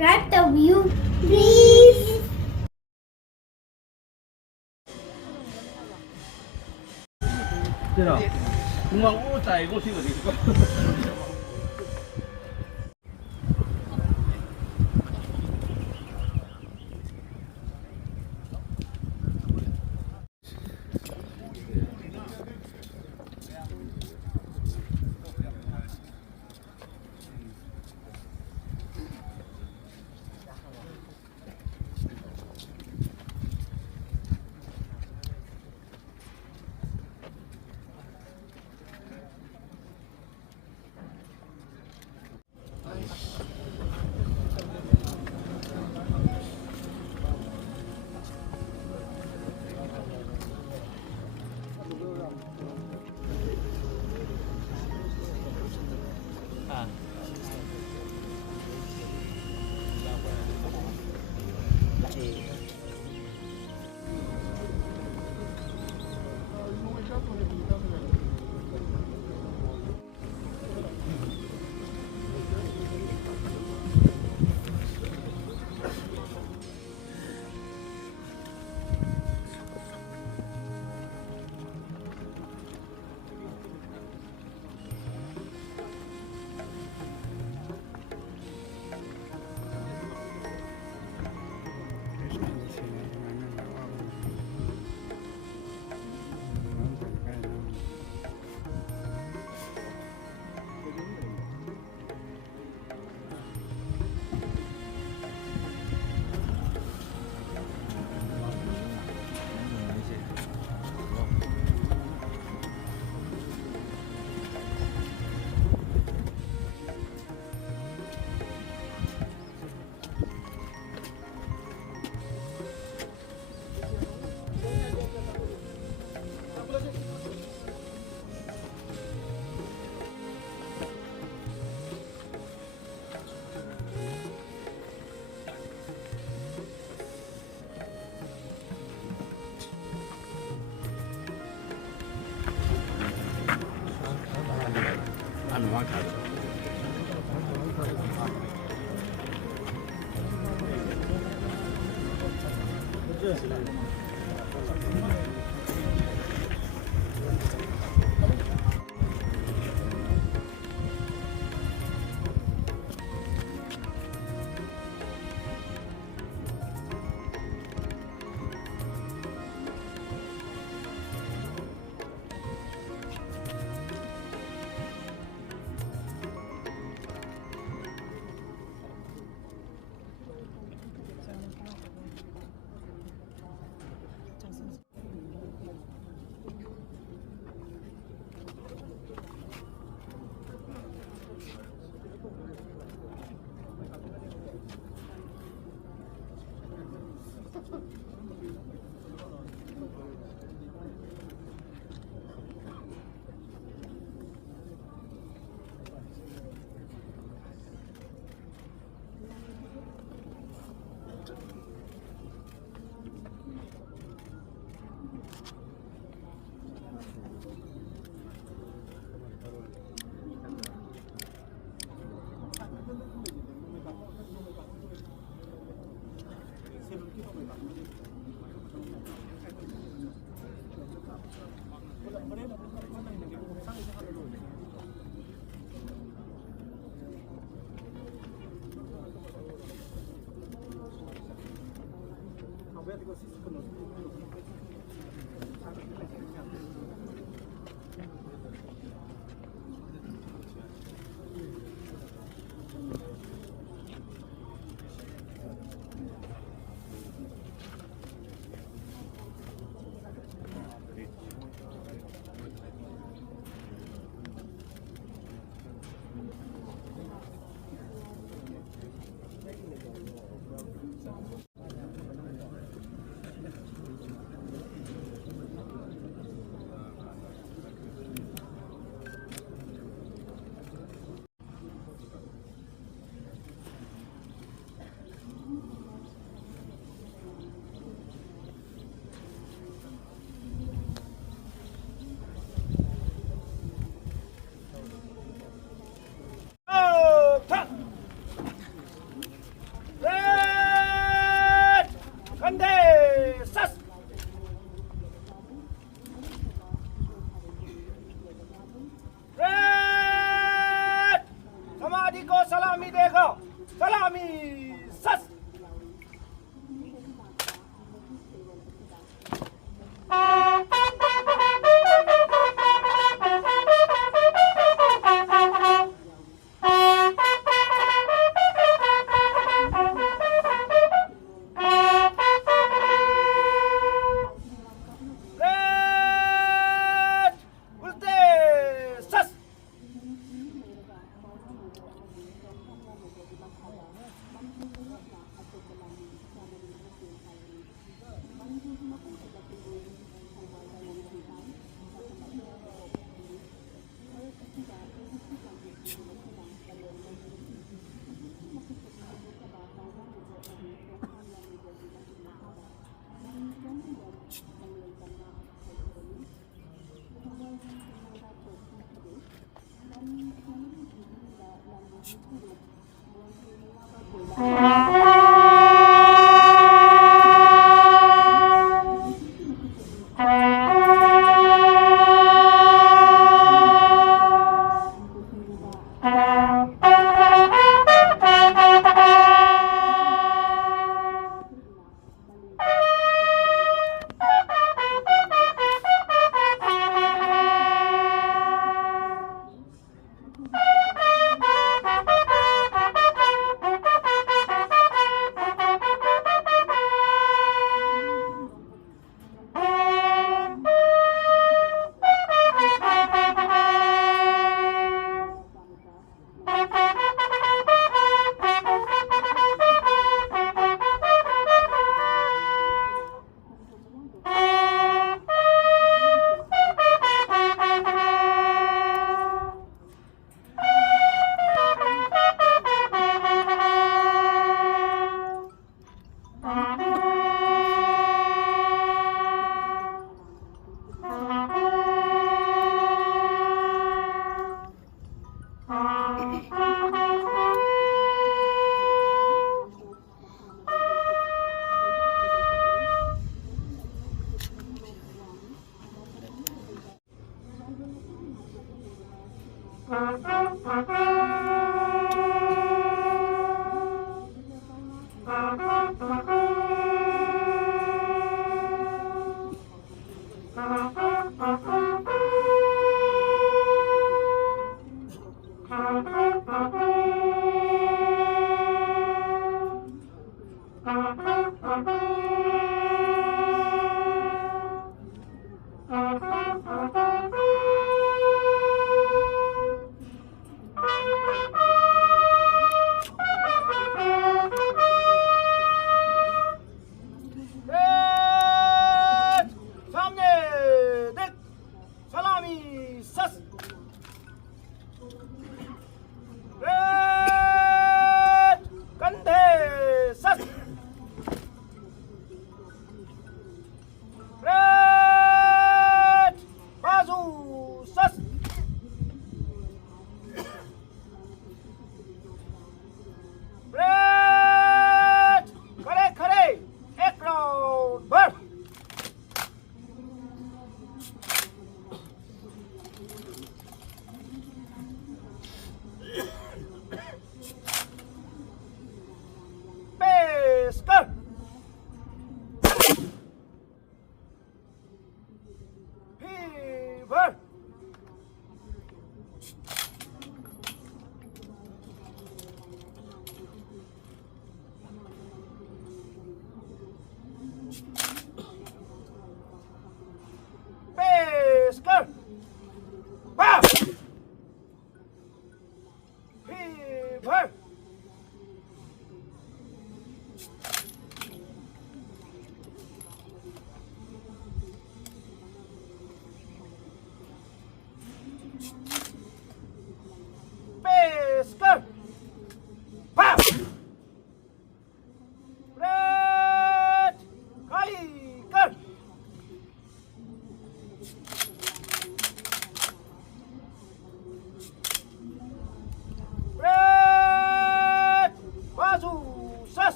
Describe the view, please.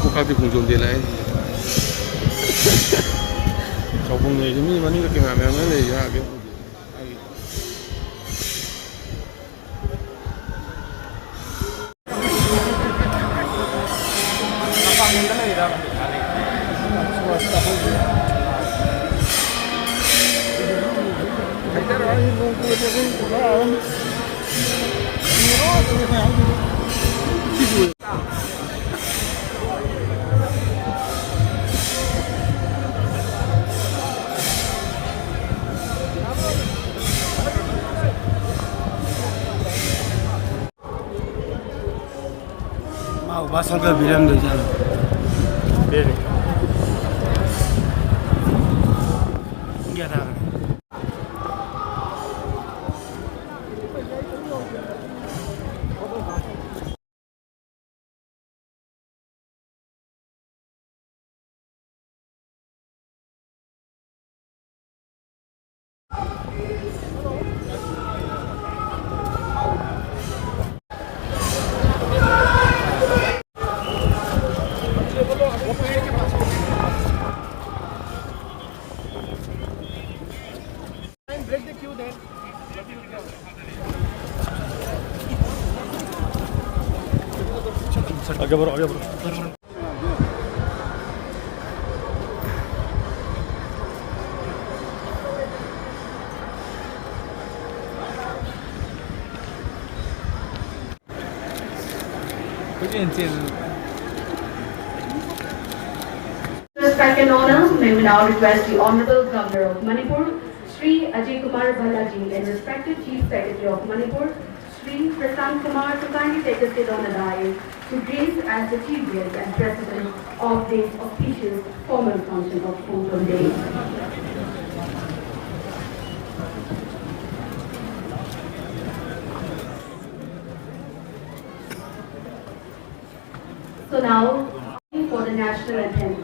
Bukati Khongjom de lai. Chowpung ne jimi mani ka cameraman le ya ke. Basanga biram de jana. Bere. Gera. आगे बढ़ो आगे बढ़ो Respect and honor, may we now request the Honorable Governor of Manipur, Sri Ajay Kumar Balaji, and respected Chief Secretary of Manipur, Shri Prasant Kumar to kindly take a seat on the dais to grace as the chief guest and president of this auspicious formal function of Khongjom Day. So now, for the national anthem.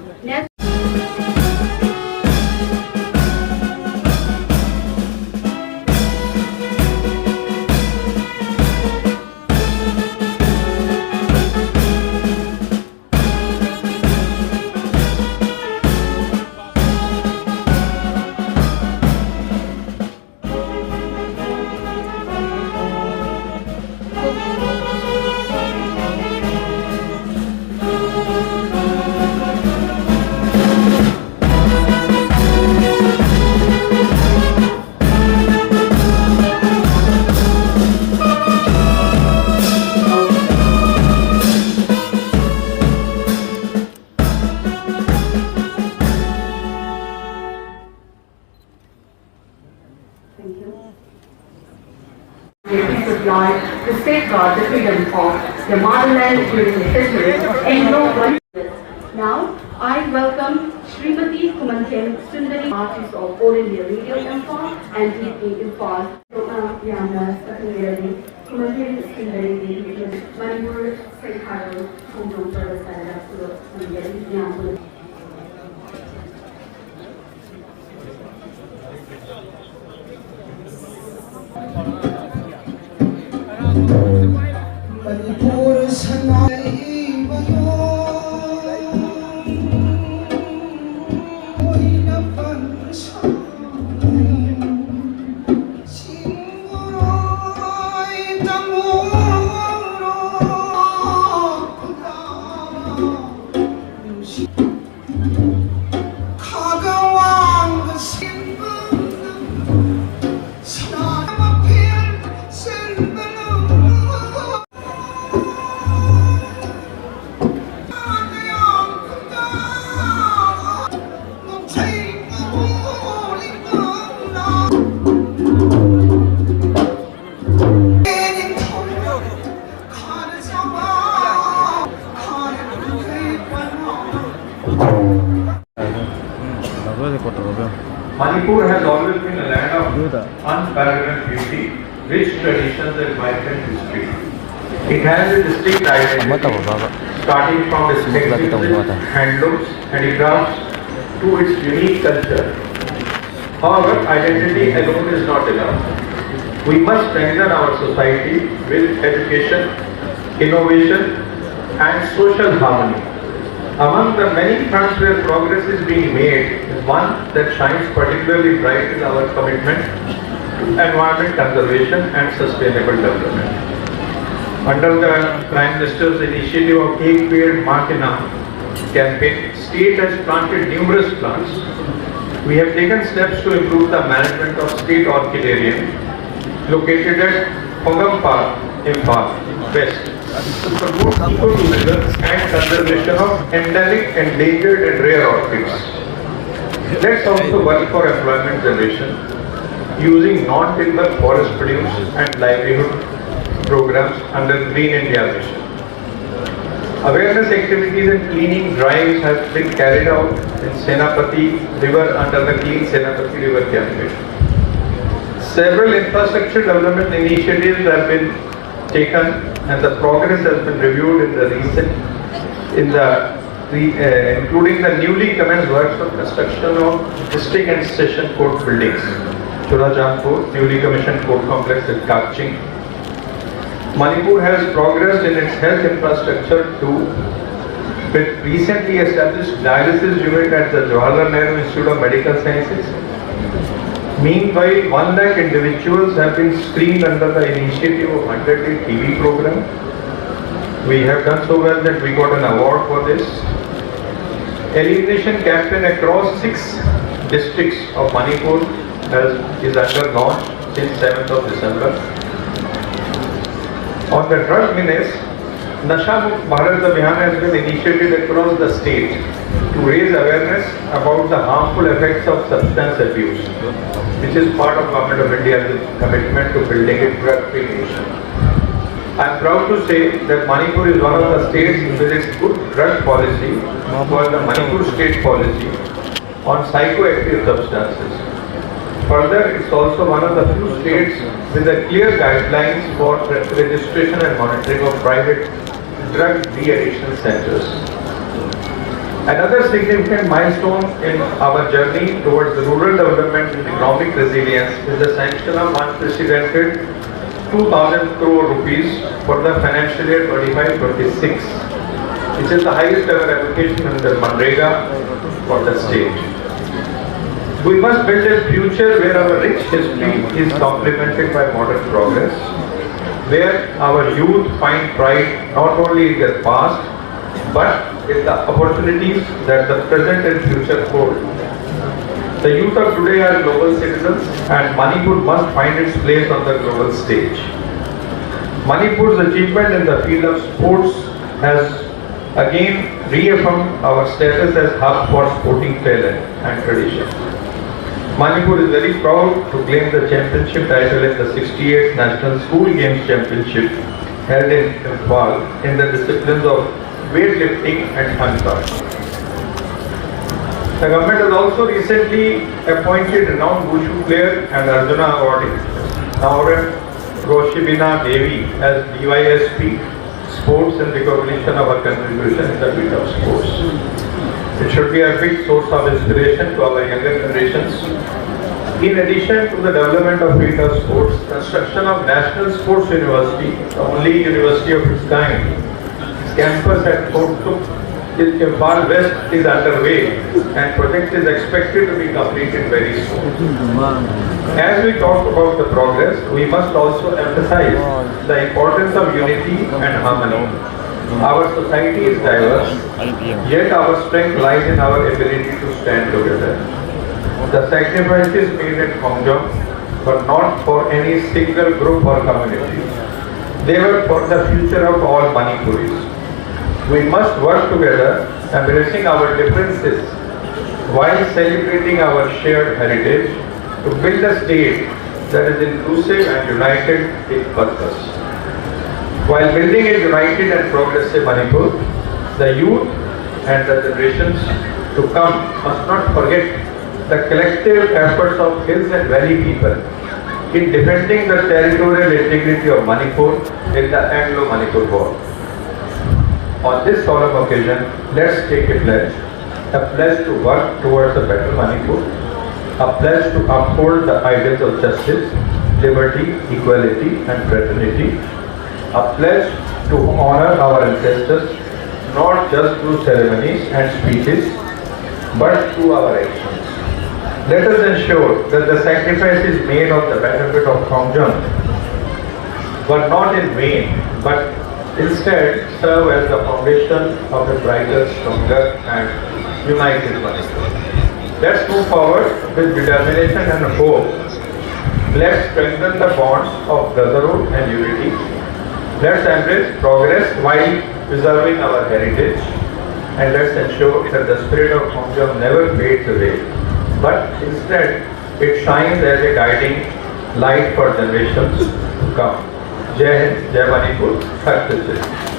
Thank you. People's life to safeguard the freedom of the motherland during the history and no one. Now, I welcome Srimati Khongjom Sundari, artist of All India Radio Info and DP Info. Yaodaba, Khongjom Sundari, Manipur, Secretary, Khongjom Service Director, Yaodaba. Manipur sanai bayo oina pansha singuroi tamuro khagawang sinbang sanama pil senbang. Manipur has always been a land of unparalleled beauty, rich traditions and vibrant history. It has a distinct identity, starting from its textiles, handlooms, handicrafts to its unique culture. However, identity alone is not enough. We must strengthen our society with education, innovation and social harmony. Among the many fronts where progress is being made, one that shines particularly bright is our commitment to environment conservation and sustainable development. Under the Prime Minister's initiative of Ek Ped Maa Ke Naam campaign, state has planted numerous plants. We have taken steps to improve the management of state orchidarium located at Khongjom Park, Imphal, West, to promote ecotourism and conservation of endemic, endangered and rare orchids. Let's also work for employment generation using non-timber forest produce and livelihood programs under Green India Mission. Awareness activities and cleaning drives have been carried out in Senapati River under the Clean Senapati River campaign. Several infrastructure development initiatives have been taken and the progress has been reviewed in the recent, including the newly commenced works of construction of district and session court buildings, Churajanpur, newly commissioned court complex at Kakching. Manipur has progressed in its health infrastructure too, with recently established dialysis unit at the Jawaharlal Nehru Institute of Medical Sciences. Meanwhile, 1 lakh individuals have been screened under the initiative of 100-day TB program. We have done so well that we got an award for this. Elimination campaign across 6 districts of Manipur is under launch since 7th of December. On the drug menace, Nasha Mukt Bharat Abhiyan has been initiated across the state to raise awareness about the harmful effects of substance abuse, which is part of Government of India's commitment to building a drug-free nation. I am proud to say that Manipur is one of the states with its good drug policy called the Manipur State Policy on psychoactive substances. Further, it's also one of the few states with the clear guidelines for registration and monitoring of private drug de-addiction centers. Another significant milestone in our journey towards rural development and economic resilience is the sanction of unprecedented 2,000 crore rupees for the financial year 25-26, which is the highest ever allocation under Manrega for the state. We must build a future where our rich history is complemented by modern progress, where our youth find pride not only in their past, but in the opportunities that the present and future hold. The youth of today are global citizens, and Manipur must find its place on the global stage. Manipur's achievement in the field of sports has again reaffirmed our status as hub for sporting talent and tradition. Manipur is very proud to claim the championship title in the 68th National School Games Championship held in Imphal in the disciplines of weightlifting and Ahanba. The government has also recently appointed renowned Wushu player and Arjuna awardee Nauran Roshibina Devi as DYSP Sports in recognition of her contribution in the field of sports. It should be a big source of inspiration to our younger generations. In addition to the development of field of sports, construction of National Sports University, the only university of its kind, its campus at Khongjom in Imphal West is underway, and project is expected to be completed very soon. As we talk about the progress, we must also emphasize the importance of unity and harmony. Our society is diverse, yet our strength lies in our ability to stand together. The sacrifices made at Khongjom were not for any single group or community. They were for the future of all Manipuris. We must work together, embracing our differences while celebrating our shared heritage to build a state that is inclusive and united in purpose. While building a united and progressive Manipur, the youth and the generations to come must not forget the collective efforts of hills and valley people in defending the territorial integrity of Manipur in the Anglo-Manipur War. On this solemn occasion, let's take a pledge to work towards a better Manipur, a pledge to uphold the ideals of justice, liberty, equality and fraternity, a pledge to honor our ancestors not just through ceremonies and speeches, but through our actions. Let us ensure that the sacrifices made on the benefit of Khongjom were not in vain, but instead serve as the foundation of a brighter, stronger and united Manipur. Let's move forward with determination and hope. Let's strengthen the bonds of brotherhood and unity. Let's embrace progress while preserving our heritage, and let's ensure that the spirit of Khongjom never fades away, but instead it shines as a guiding light for generations to come. Jai Hind, Jai Manipur, Sat Shri Akal.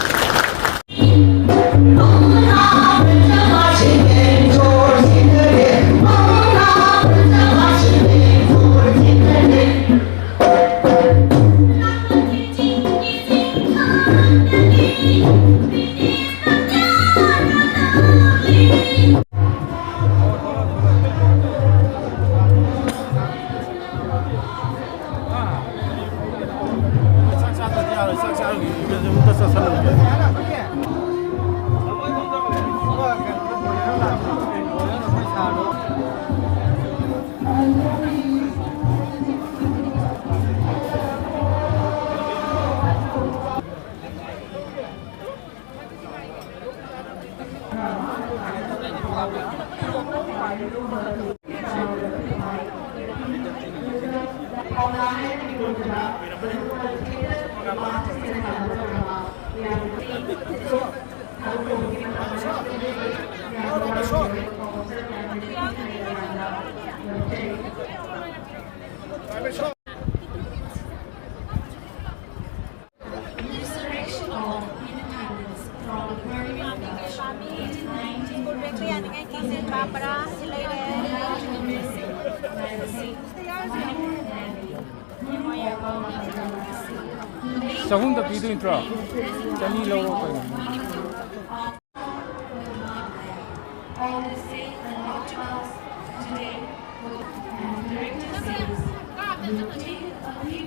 ꯆꯍꯨꯝꯗ ꯄꯤꯗꯣꯏ ꯅꯠꯇ꯭ꯔꯣ? ꯆꯅꯤ ꯂꯧꯔꯣ ꯀꯩꯅꯣ? All the safe and optimals today and director says, you take a few